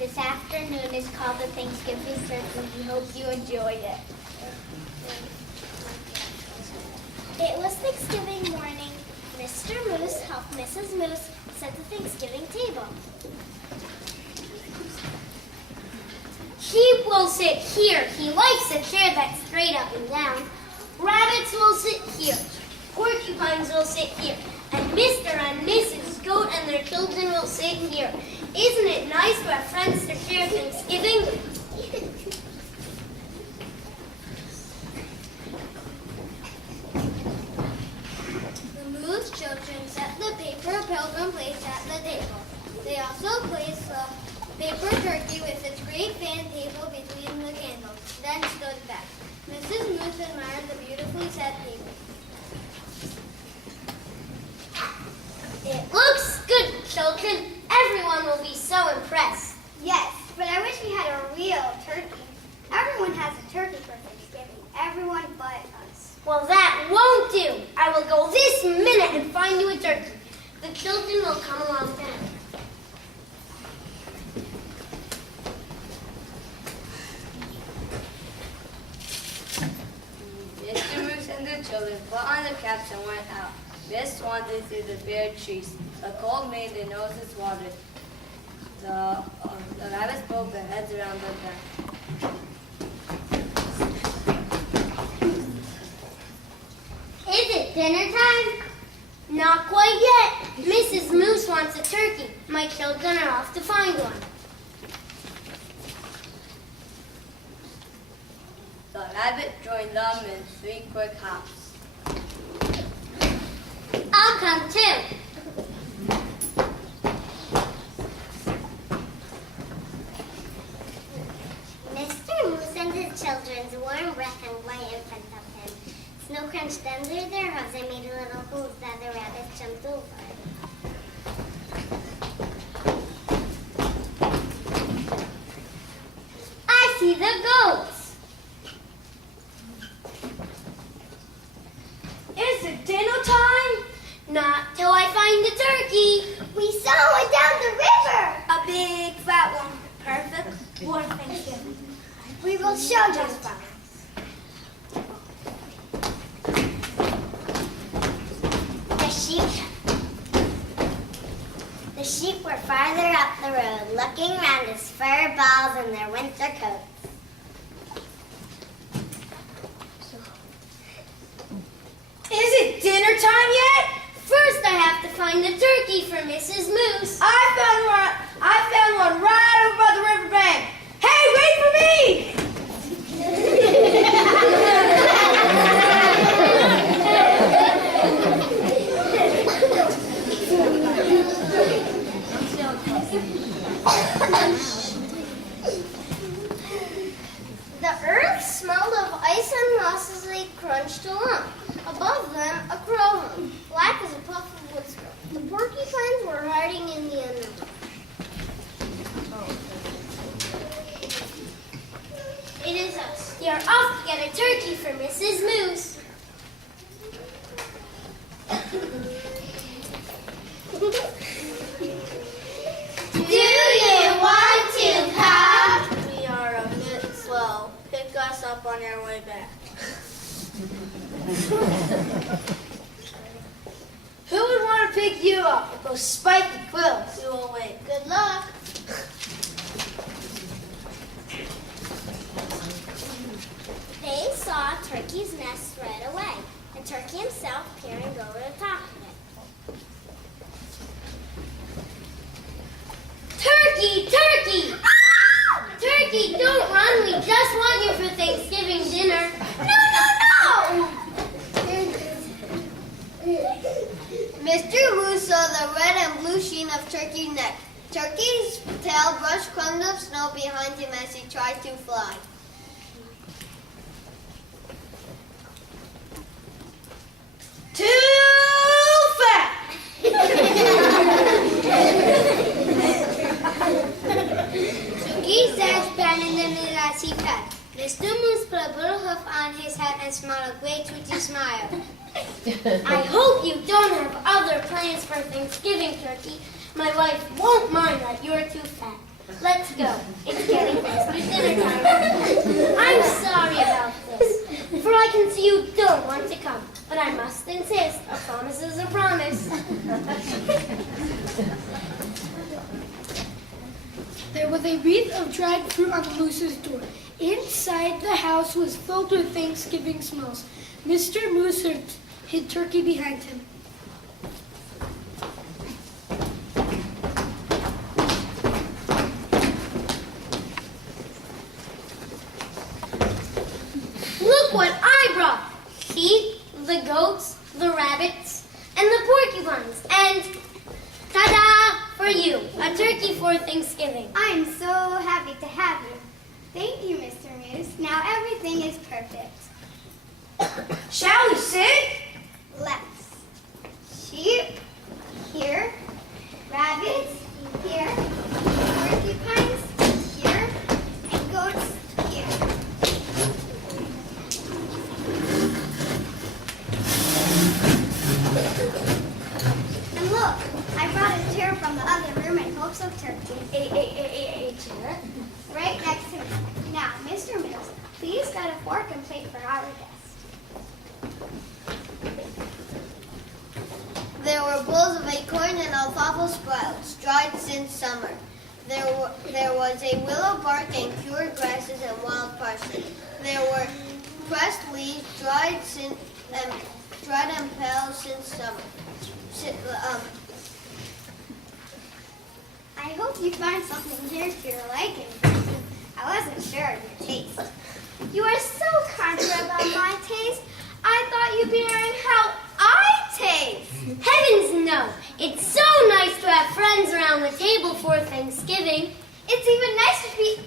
this afternoon is called the Thanksgiving Turkey. We hope you enjoy it. It was Thanksgiving morning. Mr. Moose helped Mrs. Moose set the Thanksgiving table. Sheep will sit here. He likes a chair that's straight up and down. Rabbits will sit here. Porcupines will sit here. And Mr. and Mrs. Goat and their children will sit here. Isn't it nice to have friends to share Thanksgiving? The Moose children set the paper pilgrim plates at the table. They also placed the paper turkey with its great fan table between the candles, then stood back. Mrs. Moose admired the beautifully set table. It looks good, children. Everyone will be so impressed. Yes, but I wish we had a real turkey. Everyone has a turkey for Thanksgiving. Everyone but us. Well, that won't do. I will go this minute and find you a turkey. The children will come along then. Mr. Moose and the children put on their caps and went out. Miss wandered through the bare trees. The cold made their noses watered. The rabbits poked their heads around the bend. Is it dinner time? Not quite yet. Mrs. Moose wants a turkey. My children are off to find one. The rabbit joined them in 3 quick hops. I'll come too. Mr. Moose and his children's warm breath and light in front of him. Snow crunched under their hooves and made little holes that the rabbits jumped over. I see the goats. Is it dinner time? Not till I find the turkey. We saw it down the river. A big fat one. Perfect for Thanksgiving. We will show just fine. The sheep were farther up the road, looking round as fur balls in their winter coats. Is it dinner time yet? First, I have to find the turkey for Mrs. Moose. I found one right over by the riverbank. Hey, wait for me! The earth smelled of ice and moss as they crunched along. Above them, a crow hung, black as a puff of wood straw. The porcupines were hiding in the underbrush. It is us. We are off to get a turkey for Mrs. Moose. Do you want to come? We are a bit slow. Pick us up on our way back. Who would want to pick you up with those spiky quills? We will wait. Good luck. They saw Turkey's nest right away, and Turkey himself peering over the top of it. Turkey! Turkey! Ah! Turkey, don't run. We just want you for Thanksgiving dinner. No! Mr. Moose saw the red and blue sheen of Turkey's neck. Turkey's tail brushed crumbs of snow behind him as he tried to fly. Too fat! Turkey's eyes bending in the as he fed. Mr. Moose put a little hoof on his head and smiled a great toothy smile. I hope you don't have other plans for Thanksgiving, Turkey. My wife won't mind that you're too fat. Let's go. It's getting close to dinner time. I'm sorry about this, for I can see you don't want to come. But I must insist. A promise is a promise. There was a wreath of dried fruit on the moose's door. Inside, the house was filled with Thanksgiving smells. Mr. Moose hid turkey behind him. Look what I brought. See? The goats, the rabbits, and the porcupines. And ta-da! For you, a turkey for Thanksgiving. I'm so happy to have you. Thank you, Mr. Moose. Now everything is perfect. Shall we sing? Let's. Sheep here, rabbits here, porcupines here, and goats here. And look, I brought a chair from the other room in hopes of turkey. A chair? Right next to me. Now, Mr. Moose, please get a fork and plate for our guest. There were bowls of acorn and alfalfa sprouts, dried since summer. There was a willow bark and cured grasses and wild parsley. There were pressed leaves, dried and pale since summer. I hope you find something here to your liking. I wasn't sure of your taste. You are so confident about my taste. I thought you'd be hearing how I taste. Heavens no! It's so nice to have friends around the table for Thanksgiving. It's even nicer to be